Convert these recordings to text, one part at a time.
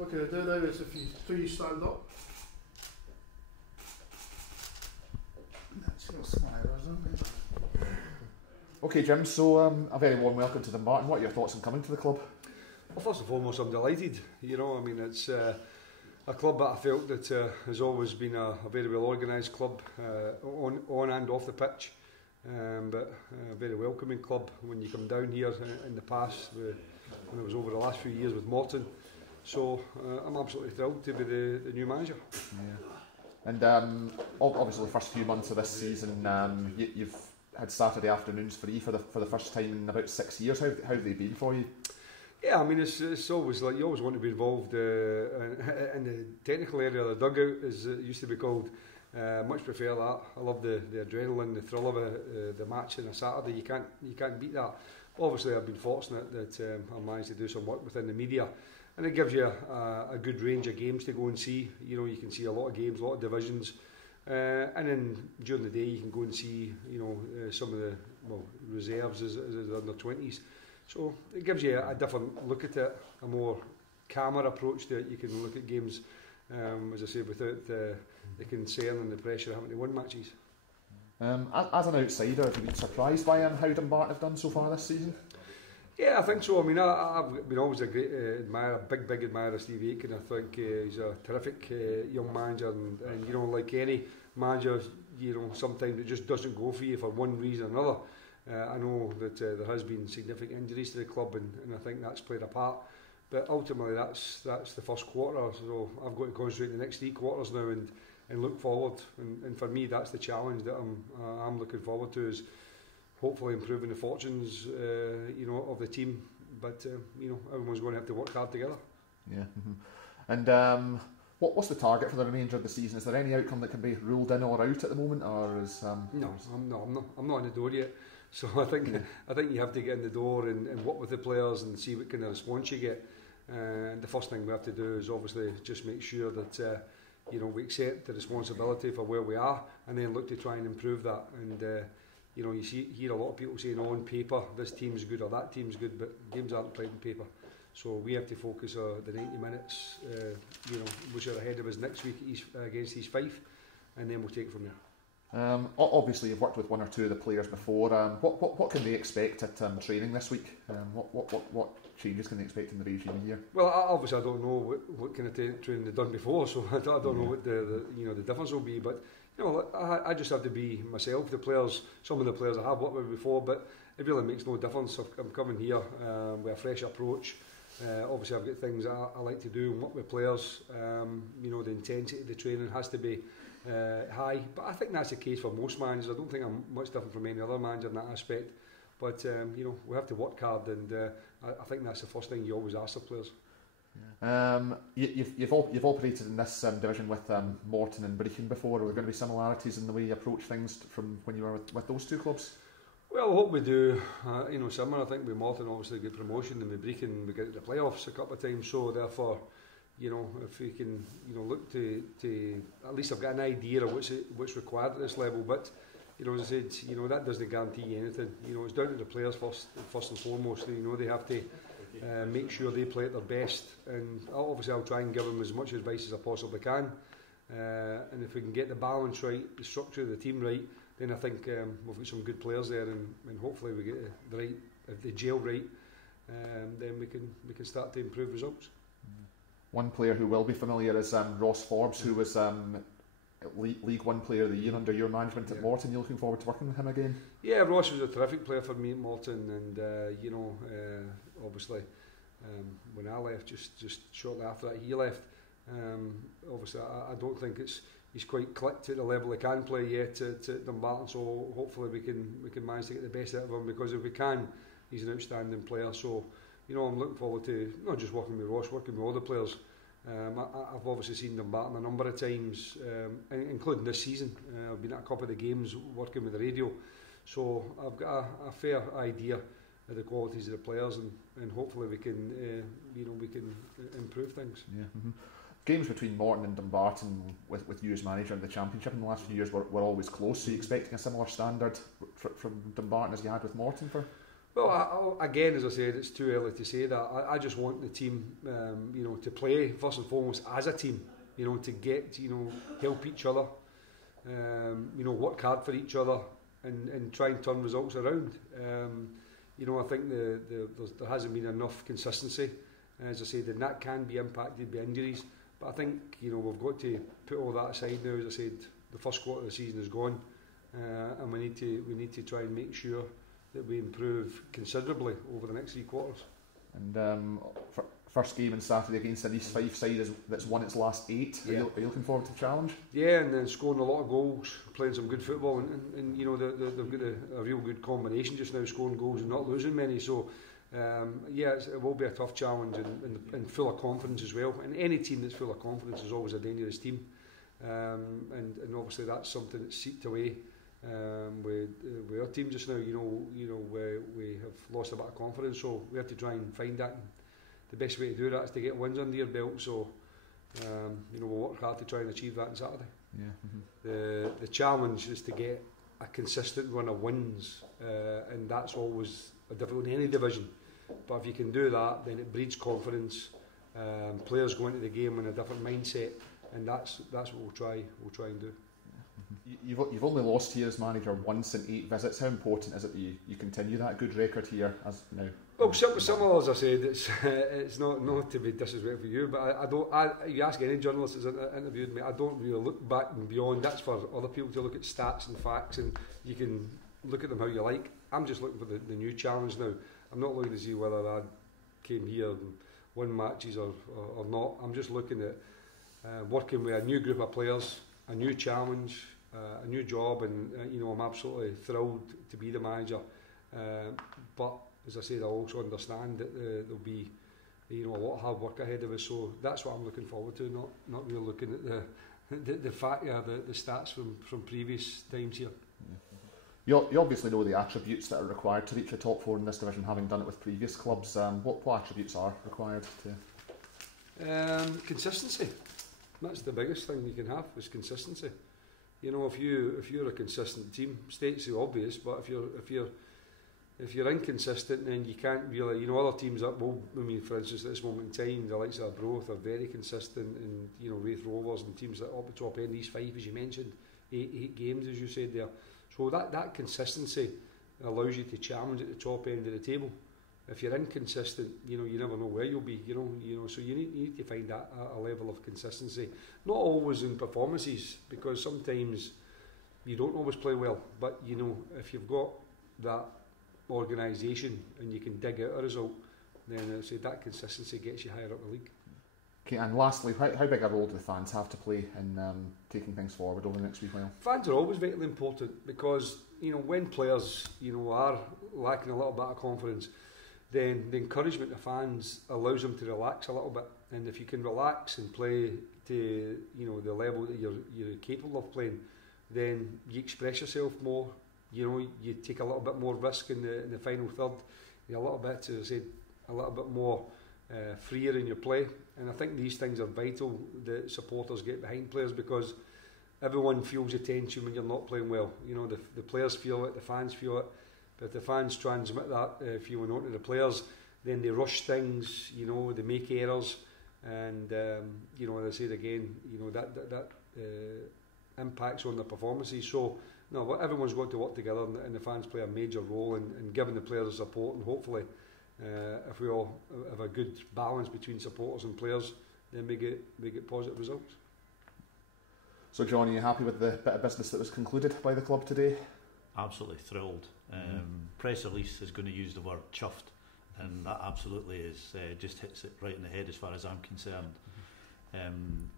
What can I do now is if you three stand up. That's your smile, isn't it? Okay, Jim, so a very warm welcome to Dumbarton. What are your thoughts on coming to the club? Well, first and foremost, I'm delighted. You know, I mean, it's a club that I felt that has always been a very well organised club on and off the pitch, but a very welcoming club when you come down here in the past, when it was over the last few years with Morton. So I'm absolutely thrilled to be the new manager. Yeah. And obviously the first few months of this season, you've had Saturday afternoons free for the first time in about 6 years. How have they been for you? Yeah, I mean, it's always like you always want to be involved in the technical area of the dugout, as it used to be called. Much prefer that. I love the adrenaline, the thrill of the match on a Saturday. You can't beat that. Obviously, I've been fortunate that I managed to do some work within the media, and it gives you a good range of games to go and see. You know, you can see a lot of games, a lot of divisions, and then during the day you can go and see some of the reserves as under 20s. So it gives you a different look at it, a more calmer approach to it. You can look at games, as I say, without the concern and the pressure of having to win matches. As an outsider, have you been surprised by how Dumbarton have done so far this season? Yeah, I think so. I mean, I've been always a great admirer, big admirer of Steve Aiken. I think he's a terrific young manager, and you know, like any manager, you know, sometimes it just doesn't go for you for one reason or another. I know that there has been significant injuries to the club, and I think that's played a part. But ultimately, that's the first quarter. So I've got to concentrate the next 3 quarters now and look forward. And for me, that's the challenge that I'm looking forward to, is hopefully improving the fortunes, of the team. But everyone's going to have to work hard together. Yeah. Mm-hmm. And what's the target for the remainder of the season? Is there any outcome that can be ruled in or out at the moment, or is No, I'm not in the door yet. So I think you have to get in the door and work with the players and see what kind of response you get. And the first thing we have to do is obviously just make sure that we accept the responsibility for where we are, and then look to try and improve that. And you hear a lot of people saying, on paper this team's good or that team's good, but games aren't played on paper. So we have to focus on the 90 minutes, which are ahead of us next week against East Fife, and then we'll take it from there. Obviously, you've worked with 1 or 2 of the players before. What can they expect at training this week? What changes can they expect in the regime here? Well, obviously, I don't know what kind of training they've done before, so I don't know what the difference will be. But I just have to be myself. The players, some of the players I have worked with before, but it really makes no difference. I'm coming here with a fresh approach. Obviously, I've got things I like to do and work with players. The intensity of the training has to be high, but I think that's the case for most managers. I don't think I'm much different from any other manager in that aspect. But we have to work hard, and I think that's the first thing you always ask the players. Yeah. You've operated in this division with Morton and Brechin before. Are there going to be similarities in the way you approach things from when you were with those 2 clubs? Well, I hope we do. Similar. I think with Morton, obviously, good promotion, and with Brechin, we get to the playoffs a couple of times. So therefore, if we can, look to at least I've got an idea of what's required at this level. But as I said, that doesn't guarantee you anything. It's down to the players first and foremost. They have to make sure they play at their best, and obviously I'll try and give them as much advice as I possibly can. And if we can get the balance right, the structure of the team right, then I think we've got some good players there, and hopefully we get the gel right, then we can start to improve results. One player who will be familiar is Ross Forbes, who was League One Player of the Year under your management at Morton. You looking forward to working with him again? Yeah, Ross was a terrific player for me at Morton, and obviously when I left, just shortly after that he left. Obviously I don't think he's quite clicked at the level he can play yet at Dumbarton, so hopefully we can manage to get the best out of him, because if we can, he's an outstanding player. So I'm looking forward to not just working with Ross, working with all the players. I've obviously seen Dumbarton a number of times, including this season. I've been at a couple of the games working with the radio, so I've got a fair idea of the qualities of the players, and hopefully we can improve things. Yeah. Mm-hmm. Games between Morton and Dumbarton with you as manager in the Championship in the last few years were always close. So you expecting a similar standard from Dumbarton as you had with Morton for? Well, again, as I said, it's too early to say that. I just want the team, to play first and foremost as a team. To get, help each other, work hard for each other, and try and turn results around. I think there hasn't been enough consistency, as I said, and that can be impacted by injuries. But I think we've got to put all that aside now. As I said, the first quarter of the season is gone, and we need to try and make sure that we improve considerably over the next 3 quarters. And first game on Saturday against an East Fife side that's won its last 8. Yeah. Are you looking forward to the challenge? Yeah, and then scoring a lot of goals, playing some good football, and they've got a real good combination just now, scoring goals and not losing many. So it will be a tough challenge, and full of confidence as well. And any team that's full of confidence is always a dangerous team. And obviously that's something that's seeped away with our team just now. We have lost a bit of confidence, so we have to try and find that. The best way to do that is to get wins under your belt. So we'll work hard to try and achieve that on Saturday. Yeah. The challenge is to get a consistent run of wins, and that's always a difficult in any division. But if you can do that, then it breeds confidence. Players go into the game in a different mindset, and that's what we'll try and do. You've only lost here as manager once in 8 visits. How important is it that you continue that good record here as now? Well, some others, I said, it's not to be disrespectful for you, but you ask any journalist who's interviewed me, I don't really look back and beyond. That's for other people to look at stats and facts, and you can look at them how you like. I'm just looking for the new challenge now. I'm not looking to see whether I came here and won matches or not. I'm just looking at working with a new group of players, a new challenge, a new job, and I'm absolutely thrilled to be the manager. But as I said, I also understand that there'll be a lot of hard work ahead of us. So that's what I'm looking forward to. Not really looking at the fact, the stats from previous times here. You obviously know the attributes that are required to reach the top 4 in this division, having done it with previous clubs. What attributes are required to? Consistency. That's the biggest thing you can have, is consistency. If you're a consistent team, states the obvious, but if you're inconsistent, then you can't really. Other teams that for instance, at this moment in time, the likes of Arbroath are very consistent, and Wraith Rovers and teams that are up the top end, East Fife, as you mentioned, 8 games, as you said there. So that consistency allows you to challenge at the top end of the table. If you're inconsistent, you never know where you'll be. So you need to find that a level of consistency. Not always in performances, because sometimes you don't always play well. But if you've got that organisation and you can dig out a result, then I say that consistency gets you higher up the league. Okay, and lastly, how big a role do the fans have to play in taking things forward over the next week? Fans are always vitally important, because when players are lacking a little bit of confidence, then the encouragement of fans allows them to relax a little bit. And if you can relax and play to the level that you're capable of playing, then you express yourself more. You take a little bit more risk in the final third. You're a little bit, as I said, a little bit more freer in your play. And I think these things are vital that supporters get behind players, because everyone feels the tension when you're not playing well. The players feel it, the fans feel it. But if the fans transmit that feeling onto the players, then they rush things, they make errors, and as I said again, that impacts on the performances. So everyone's got to work together, and the fans play a major role in giving the players support, and hopefully if we all have a good balance between supporters and players, then we get positive results. So John, are you happy with the bit of business that was concluded by the club today? Absolutely thrilled. Press release is going to use the word chuffed, and that absolutely is just hits it right in the head as far as I'm concerned.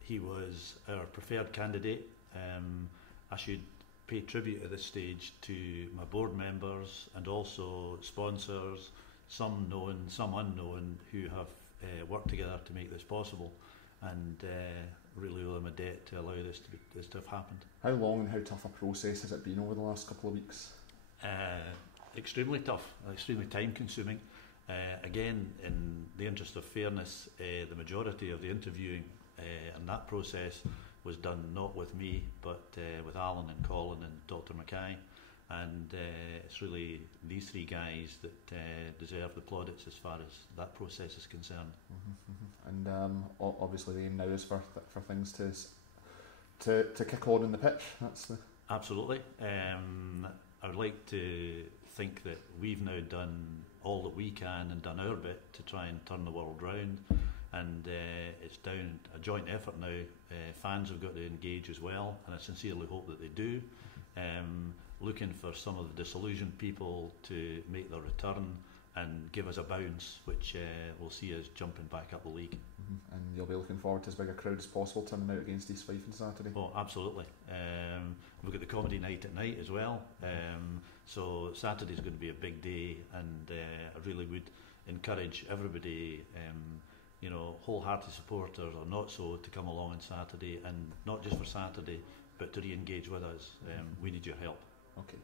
He was our preferred candidate. I should pay tribute at this stage to my board members and also sponsors, some known, some unknown, who have worked together to make this possible, and really owe them a debt to allow this to have happened. How long and how tough a process has it been over the last couple of weeks? Extremely tough, extremely time consuming. Again, in the interest of fairness, the majority of the interviewing and that process was done not with me, but with Alan and Colin and Dr. Mackay, and it's really these three guys that deserve the plaudits as far as that process is concerned. And obviously the aim now is for things to kick on in the pitch. That's the Absolutely. I would like to think that we've now done all that we can and done our bit to try and turn the world round, and it's down a joint effort now. Fans have got to engage as well, and I sincerely hope that they do. Looking for some of the disillusioned people to make their return and give us a bounce, which will see us jumping back up the league. And you'll be looking forward to as big a crowd as possible turning out against East Fife on Saturday. Oh, absolutely. We've got the comedy night at night as well. So Saturday's going to be a big day, and I really would encourage everybody, wholehearted supporters or not so, to come along on Saturday, and not just for Saturday, but to re-engage with us. We need your help. Okay.